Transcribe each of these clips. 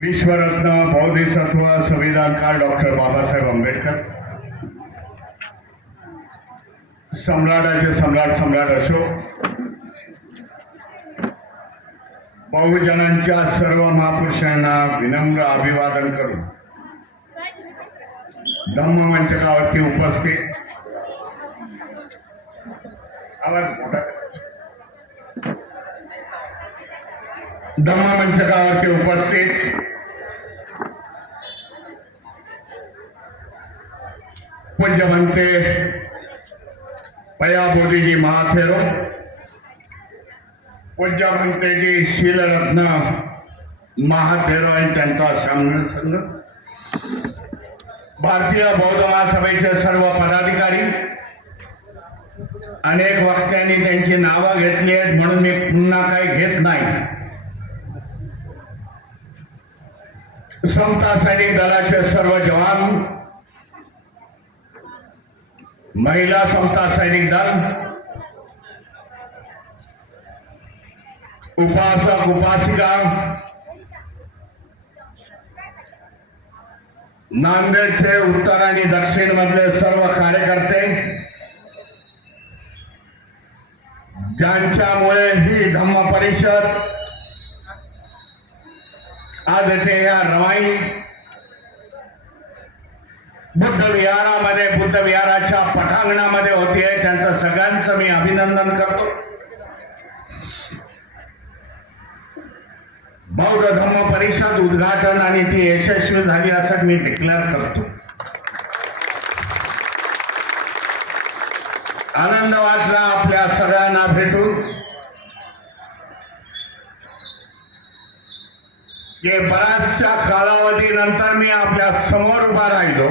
विश्वरत्न बौद्धिसत्व संविधानकार doctor Babasaheb Ambedkar सम्राटाचे सम्राट अशोक बहुजनांच्या सर्व महापुरुषांना विनम्र अभिवादन करून धम्ममंचकावरती उपस्थित धम्ममंचकावरती उपस्थित पूज्य म्हणते पयाबोधीजी महाथेरो, पूज्य म्हणते जी शीलरत्न महाथेरो आणि त्यांचा संघ, भारतीय बौद्ध महासभेचे सर्व पदाधिकारी, अनेक वक्त्यांनी त्यांची नावं घेतली आहेत म्हणून मी पुन्हा काही घेत नाही. समता सैनिक दलाचे सर्व जवान, महिला समता सैनिक दल, उपासक उपासिका, नांदेडचे उत्तर आणि दक्षिण मधले सर्व कार्यकर्ते, ज्यांच्यामुळे ही धम्म परिषद आज येथे या रवाई बुद्ध विहारामध्ये, बुद्ध विहाराच्या पटांगणामध्ये होते, त्यांचं सगळ्यांचं मी अभिनंदन करतो. बौद्ध धम्म परिषद उद्घाटन आणि ती यशस्वी झाली असं मी डिक्लेअर करतो. आनंद वाटला आपल्या सगळ्यांना भेटून. हे बऱ्याचशा कालावधीनंतर मी आपल्या समोर उभा राहिलो.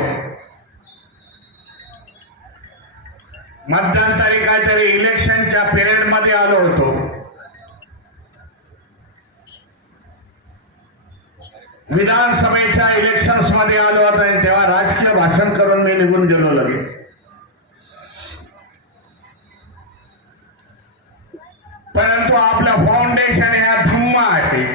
मध्यंतरी काहीतरी इलेक्शनच्या पिरियड मध्ये आलो होतो. विधानसभेच्या इलेक्शन्स मध्ये आलो होतो आणि तेव्हा राजकीय भाषण करून मी निघून गेलो लगेच. परंतु आपलं फाउंडेशन या धम्म आहे.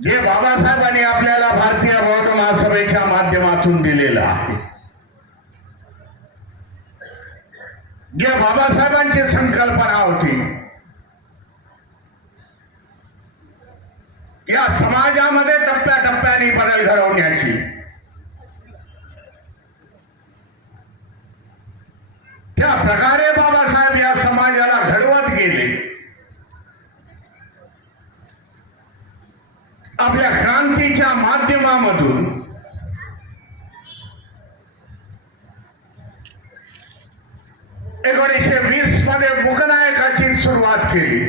जे बाबासाहेबांनी आपल्याला भारतीय बौद्ध महासभेच्या माध्यमातून दिलेलं आहे, जे बाबासाहेबांची संकल्पना होती, या समाजामध्ये टप्प्याटप्प्याने बदल घडवण्याची, त्या प्रकारे बाबासाहेब या समाजाला घडवत गेले. आपल्या क्रांतीच्या माध्यमामधून एकोणीसशे 20 मध्ये मुकनायकाची सुरुवात केली.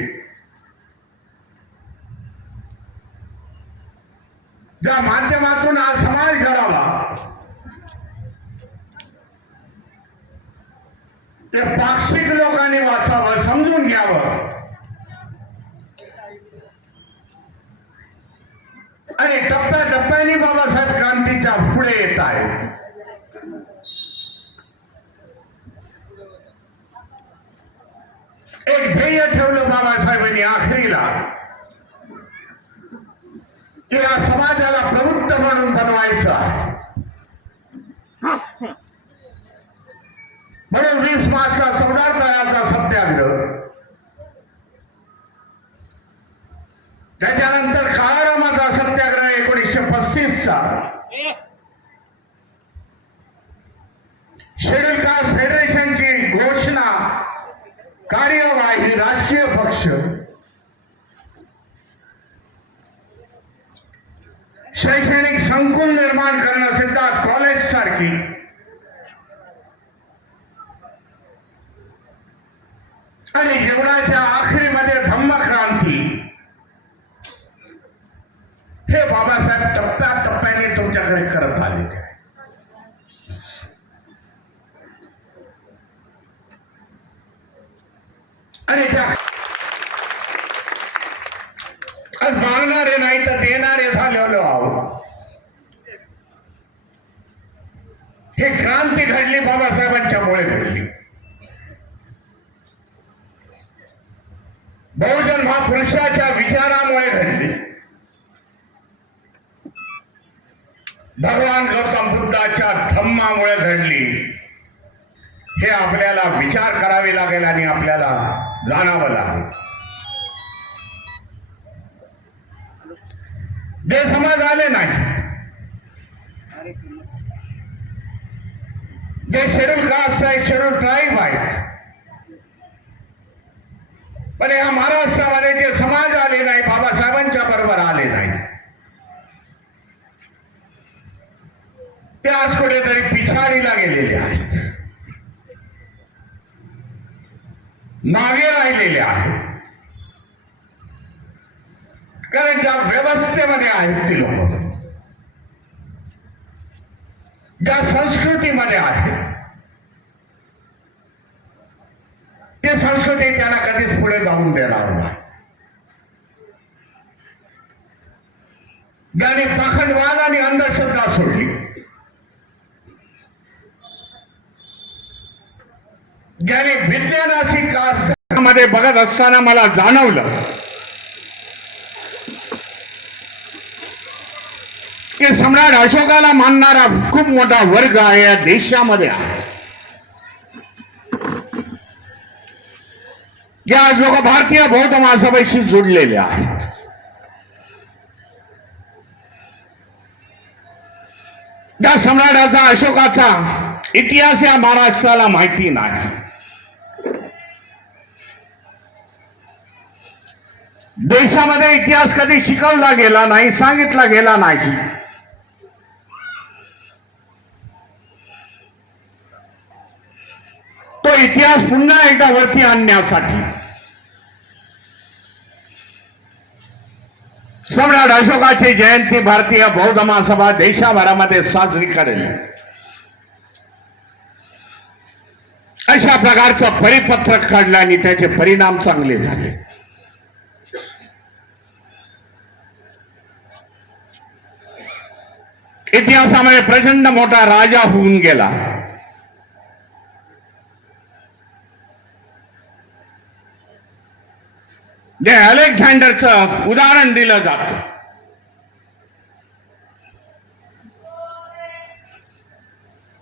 ज्या माध्यमातून हा समाज घडावा, ते पाक्षिक लोकांनी वाचावं, समजून घ्यावं आणि टप्प्याटप्प्याने बाबासाहेब क्रांतीच्या पुढे येत आहेत. एक ध्येय ठेवलं बाबासाहेबांनी आखरीला, की या समाजाला प्रवृत्त म्हणून बनवायचा. म्हणून 20 मार्चचा चौदार सत्याग्रह, त्याच्यानंतर काळारामाचा सत्याग्रह 1935 चा, शेड्यूल कास्ट फेडरेशनची घोषणा, कार्यवाही, राजकीय पक्ष, शैक्षणिक संकुल निर्माण करणं, सिद्धार्थ कॉलेज सारखी, आणि जीवनाच्या आखरीमध्ये धम्मक्रांती, हे बाबासाहेब टप्प्याटप्प्याने तुमच्याकडे करत आले. आणि त्या मागणारे नाही तर देणारे झालेलो आहोत. हे क्रांती घडली बाबासाहेबांच्यामुळे घडली. महापुरुषाच्या विचारामुळे घडली. भगवान गौतम बुद्धाच्या धम्मामुळे घडली. हे आपल्याला विचार करावे लागेल आणि आपल्याला जाणावं लागेल. जे समाज आले नाही, जे शेड्यूल कास्ट आहे, शेड्यूल ट्राईब आहेत, पण या महाराष्ट्रामध्ये जे समाज आले नाही, बाबासाहेबांच्या बरोबर आले नाही, ते आज कुठेतरी पिछाडीला गेलेले आहेत, मागे राहिलेले आहेत. कारण ज्या व्यवस्थेमध्ये आहेत ती लोक, ज्या संस्कृतीमध्ये आहेत, ते संस्कृती त्यांना कधीच पुढे जाऊन देणार नाही. ज्याने पाखंडवाद आणि अंधश्रद्धा सोडली, ज्याने विज्ञानाशी कास्ट मध्ये बघत असताना मला जाणवलं की सम्राट अशोकाला मानणारा खूप मोठा वर्ग आहे या देशामध्ये आहे. जे आज लोक भारतीय बौद्ध महासभेशी जोडलेले आहेत. त्या सम्राटाचा अशोकाचा इतिहास या महाराष्ट्राला माहिती नाही. देशामध्ये इतिहास कधी शिकवला गेला नाही, सांगितला गेला नाही. तो इतिहास पुन्हा एकदा वरती आणण्यासाठी सम्राट अशोकाची जयंती भारतीय बौद्ध महासभा देशभरामध्ये साजरी करेल. अशा प्रकारचं परिपत्रक काढलं आणि त्याचे परिणाम चांगले झाले. इतिहासामध्ये प्रचंड मोठा राजा होऊन गेला. जे अलेक्झांडरचं उदाहरण दिलं जातं,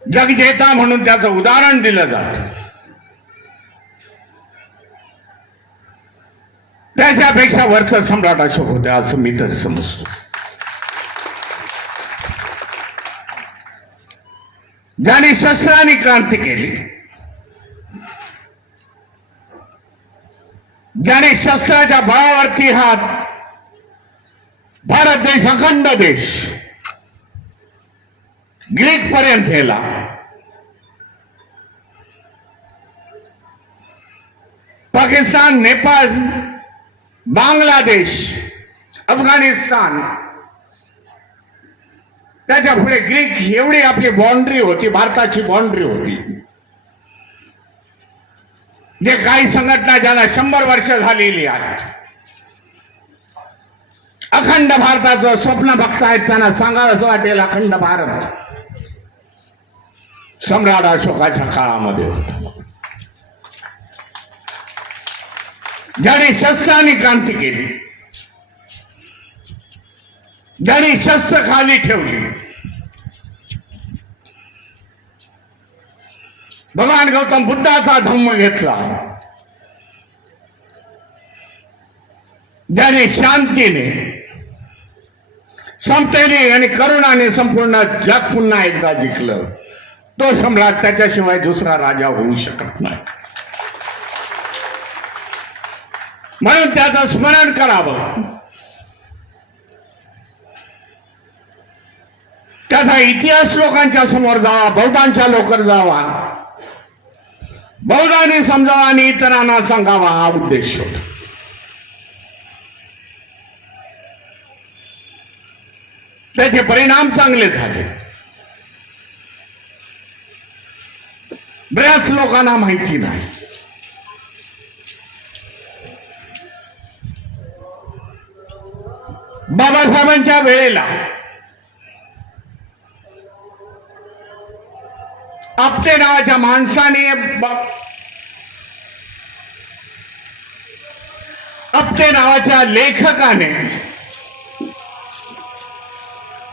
जगजेता म्हणून त्याचं उदाहरण दिलं जातं, त्याच्यापेक्षा वरचं सम्राट अशोक होते असं मी तर समजतो. ज्याने शस्त्रांनी क्रांती केली, ज्याने शस्त्राच्या बळावरती हा भारत देश, अखंड देश ग्रीक पर्यंत गेला. पाकिस्तान, नेपाळ, बांगलादेश, अफगाणिस्तान, त्याच्या पुढे ग्रीक, एवढी आपली बाउंड्री होती, भारताची बाउंड्री होती. जे काही संघटना ज्यांना 100 वर्ष झालेली आहेत, अखंड भारताचं स्वप्न बघत आहेत, त्यांना सांगावं असं वाटेल अखंड भारत सम्राट अशोकाच्या काळामध्ये होता. ज्याने शस्त्रांनी क्रांती केली, ज्याने शस्त्र खाली ठेवली. भगवान गौतम बुद्धाचा धम्म घेतला, ज्याने शांतीने, समतेने आणि करुणाने संपूर्ण जग पुन्हा एकदा जिंकलं, तो सम्राट, त्याच्याशिवाय दुसरा राजा होऊ शकत नाही. म्हणून त्याचं स्मरण करावं, त्याचा इतिहास लोकांच्या समोर जावा, बौद्धांच्या लोकर जावा, बौद्धांनी समजावा आणि इतरांना सांगावा, हा उद्देश होता. त्याचे परिणाम चांगले झाले. बऱ्याच लोकांना माहिती नाही. बाबासाहेबांच्या वेळेला आपटे नावाच्या माणसाने आपटे नावाच्या लेखकाने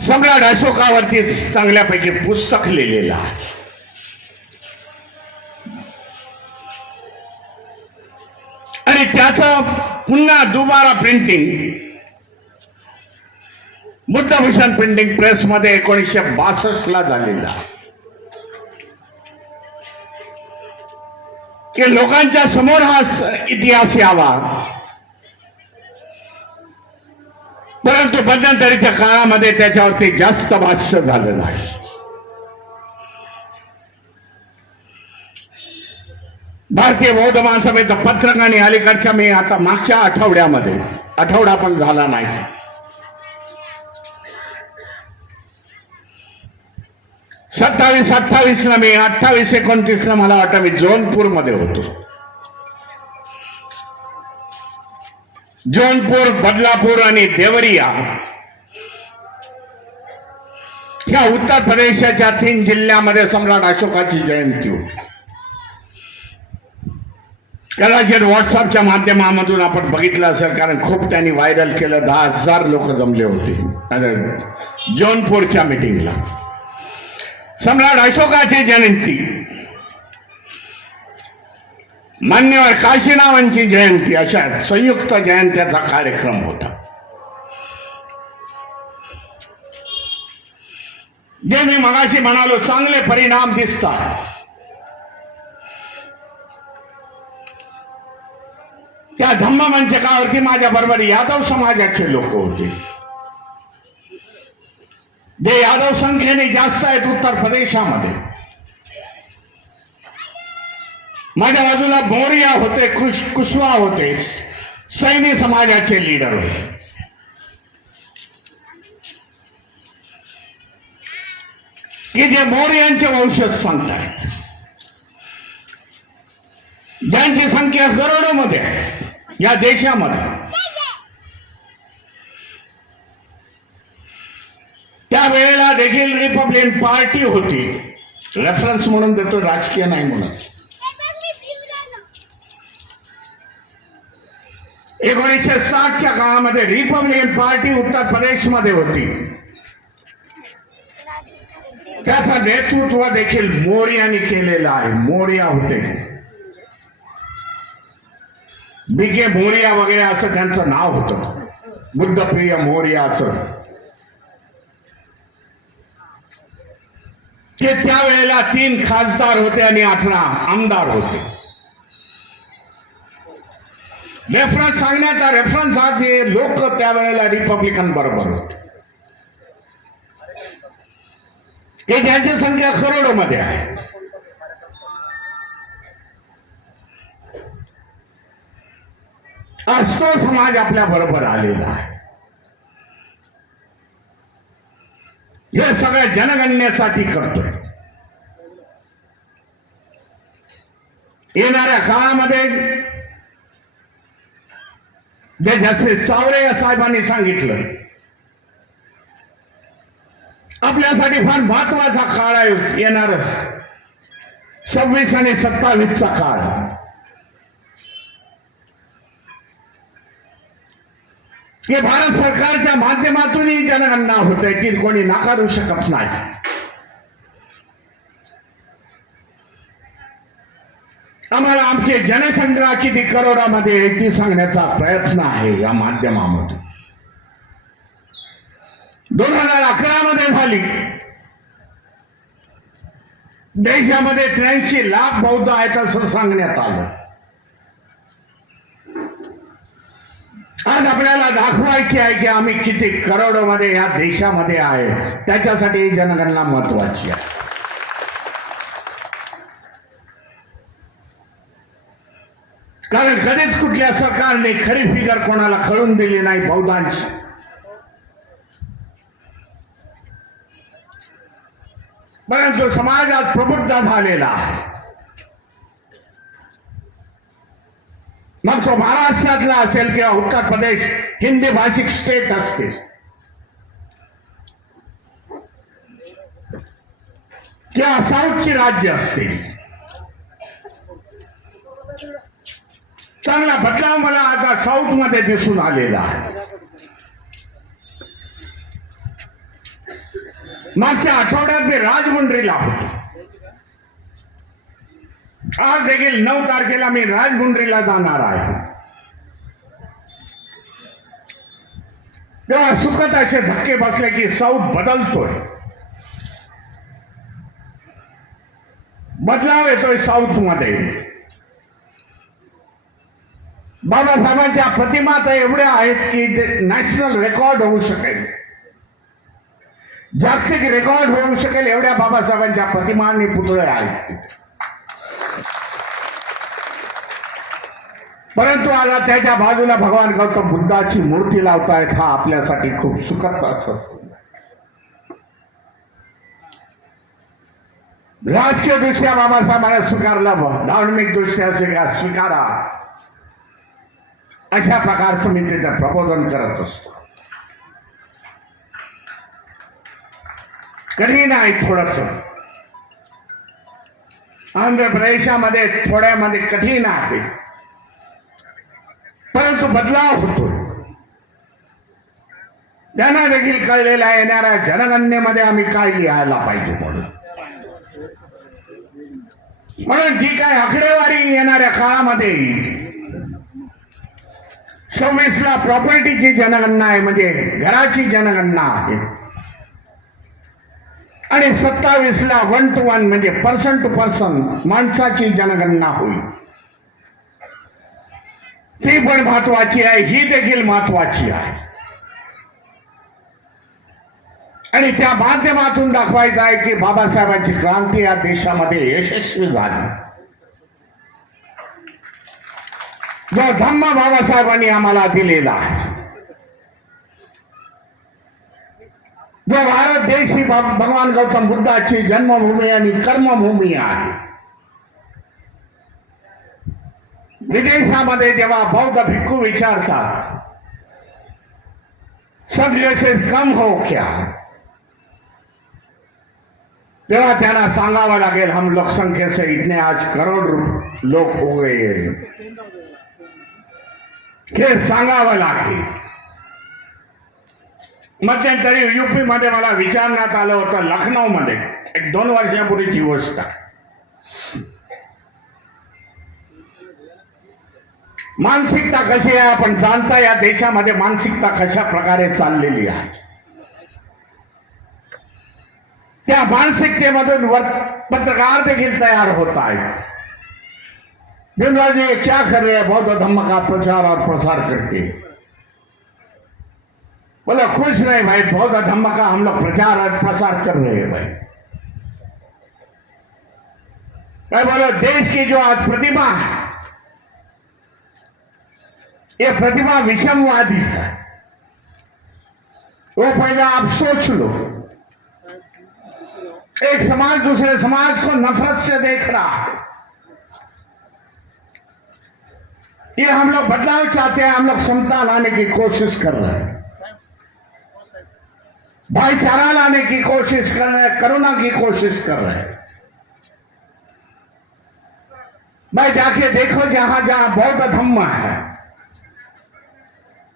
सम्राट अशोकावरती चांगल्यापैकी पुस्तक लिहिलेलं आहे. आणि त्याचं पुन्हा दुबारा प्रिंटिंग बुद्धभूषण प्रिंटिंग प्रेस मध्ये 1962 ला झालेला, की लोकांच्या समोर हा इतिहास यावा. परंतु मध्यंतरीच्या काळामध्ये त्याच्यावरती जास्त भाष्य झालं नाही. भारतीय बौद्ध महासभेचं पत्रक आणि अलीकडच्या मी आता मागच्या आठवड्यामध्ये, आठवडा पण झाला नाही, 27-28 ला मी 28-29 ला मला वाटतं मी जौनपूर मध्ये होतो. जौनपूर, बदलापूर आणि देवरिया ह्या उत्तर प्रदेशाच्या 3 जिल्ह्यामध्ये सम्राट अशोकाची जयंती होती. कदाचित व्हॉट्सअपच्या माध्यमामधून आपण बघितलं असेल, कारण खूप त्यांनी व्हायरल केलं. 10,000 लोक जमले होते जौनपूरच्या मीटिंगला. सम्राट अशोकाची जयंती, मान्यवर काशीनाथांची जयंती, अशा संयुक्त जयंत्याचा कार्यक्रम होता. जे मी मगाशी म्हणालो चांगले परिणाम दिसतात, त्या धम्ममंचकावरती माझ्या बरोबर यादव समाजाचे लोक होते. जे यादव संख्येने जास्त आहेत उत्तर प्रदेशामध्ये. माझ्या बाजूला मोरिया होते, कुशवा होते, सैनी समाजाचे लीडर होते. की जे मोरियांचे वंशज सांगतायत, ज्यांची संख्या करोडोमध्ये आहे या देशामध्ये. त्यावेळेला देखील रिपब्लिकन पार्टी होती. रेफरन्स म्हणून देतो, राजकीय नाही म्हणून. 1960च्या काळामध्ये रिपब्लिकन पार्टी उत्तर प्रदेशमध्ये होती. त्याचं नेतृत्व देखील मोरियानी केलेलं आहे. मोरिया होते, बीके मोरिया वगैरे असं त्यांचं नाव होतं, बुद्धप्रिय मोरिया असं. ते त्यावेळेला 3 खासदार होते आणि 18 आमदार होते. रेफरन्स सांगण्याचा रेफरन्स हा जे लोक त्यावेळेला रिपब्लिकन बरोबर होते, हे ज्यांची संख्या करोडोमध्ये आहे. आज तो समाज आपल्या बरोबर आलेला आहे. हे सगळं जनगणनेसाठी करतोय. येणाऱ्या काळामध्ये जे जसे चावरे साहेबांनी सांगितलं, आपल्यासाठी फार महत्वाचा काळ आहे येणार 26 आणि 27चा काळ. की भारत सरकारच्या माध्यमातूनही जनगणना होते, की कोणी नाकारू शकत नाही. आम्हाला आमची जनसंख्या किती करोडामध्ये आहे ती सांगण्याचा प्रयत्न आहे या माध्यमामधून. 2011 मध्ये झाली. देशामध्ये 83 लाख बौद्ध आहेत असं सांगण्यात आलं. आज आपल्याला दाखवायचे आहे की आम्ही किती करोडोमध्ये या देशामध्ये आहे. त्याच्यासाठी ही जनगणना महत्वाची आहे. कारण कधीच कुठल्या सरकारने खरी फिगर कोणाला कळून दिली नाही बौद्धांची. परंतु समाज आज प्रबुद्ध झालेला आहे. मग तो महाराष्ट्रातला असेल किंवा उत्तर प्रदेश हिंदी भाषिक स्टेट असतील किंवा साऊथची राज्य असतील, चांगला बदलाव मला आता साऊथ मध्ये दिसून आलेला आहे. मागच्या आठवड्यात मी राजमुंड्रीला होतो. आज देखील 9 तारखेला मी राजमुंड्रीला जाणार आहे. तेव्हा सुखद असे धक्के बसले की साऊथ बदलतोय, बदलाव येतोय साऊथ मध्ये. बाबासाहेबांच्या प्रतिमा तर एवढ्या आहेत की नॅशनल रेकॉर्ड होऊ शकेल, जागतिक रेकॉर्ड होऊ शकेल एवढ्या बाबासाहेबांच्या प्रतिमा आणि पुतळे आहेत. परंतु आता त्याच्या बाजूला भगवान गौतम बुद्धाची मूर्ती लावतायत. हा आपल्यासाठी खूप सुखद असं. राजकीय दृष्ट्या बाबासाहेबांना स्वीकारलं, धार्मिक दृष्ट्या स्वीकारा, अशा प्रकारचं मी तिथं प्रबोधन करत असतो. कठीण आहे थोडस, आंध्र प्रदेशामध्ये थोड्यामध्ये कठीण आहे, परंतु बदलाव होतो. त्यांना देखील कळलेला येणाऱ्या जनगणनेमध्ये आम्ही काय लिहायला पाहिजे म्हणून जी काय आकडेवारी येणाऱ्या काळामध्ये 26ला प्रॉपर्टीची जनगणना आहे, म्हणजे घराची जनगणना आहे, आणि 27ला 1 to 1 म्हणजे पर्सन टू पर्सन माणसाची जनगणना होईल. ती पण महत्वाची आहे, ही देखील महत्वाची आहे. आणि त्या माध्यमातून दाखवायचं आहे की बाबासाहेबांची क्रांती या देशामध्ये यशस्वी झाली. जो धम्म बाबासाहेबांनी आम्हाला दिलेला आहे, जो भारत देश ही भगवान गौतम बुद्धाची जन्मभूमी आणि कर्मभूमी आहे. विदेशामध्ये जेव्हा बौद्ध भिक्खू विचारतात सभ्य से कम हो क्या, तेव्हा त्यांना सांगावं लागेल हम लोकसंख्या से इतने आज करोड लोक हो गए, हे सांगावं लागेल. मध्यंतरी युपी मध्ये मला विचारण्यात आलं होतं, लखनौ मध्ये, एक 2 वर्षापूर्वीची गोष्ट. मानसिकता कशी आहे आपण जाणता, या देशामध्ये मानसिकता कशा प्रकारे चाललेली आहे. त्या मानसिकतेमधून पत्रकार देखील तयार होत आहेत. भीमराव क्या कर रहे हैं, बौद्ध धम्म का प्रचार और प्रसार करके. बोला खुश नहीं भाई, बौद्ध धम्म का हम लोग प्रचार और प्रसार कर रहे हैं भाई. मैं बोलो देश की जो आज प्रतिमा है, ये प्रतिमा विषमवादी है. वो पहले आप सोच लो, एक समाज दूसरे समाज को नफरत से देख रहा है. ये हम लोग बदलाव चाहते हैं, हम लोग क्षमता लाने की कोशिश कर रहे हैं, भाईचारा लाने की कोशिश कर रहे हैं, करुणा की कोशिश कर रहे हैं. भाई जाके देखो जहां जहां बौद्ध धम्म है,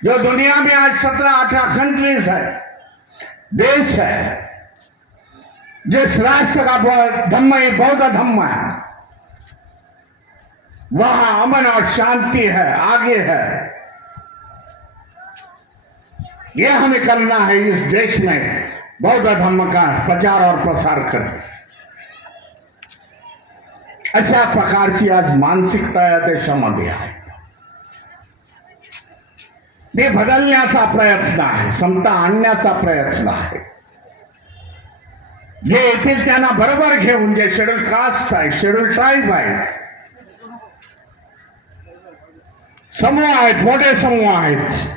जो दुनिया में आज 17-18 कंट्रीज है, देश है, जिस राष्ट्र का धम्म ये बौद्ध धम्म है, वहां अमन और शांति है, आगे है. ये हमें करना है इस देश में, बौद्ध धम्म का प्रचार और प्रसार कर. अशा प्रकारची आज मानसिकता या देशामध्ये आहे. ते बदलण्याचा प्रयत्न आहे, समता आणण्याचा प्रयत्न आहे. जे येथील त्यांना बरोबर घेऊन, जे शेड्यूल कास्ट आहे, शेड्यूल ट्राईब आहे, समूह आहेत, मोठे समूह आहेत,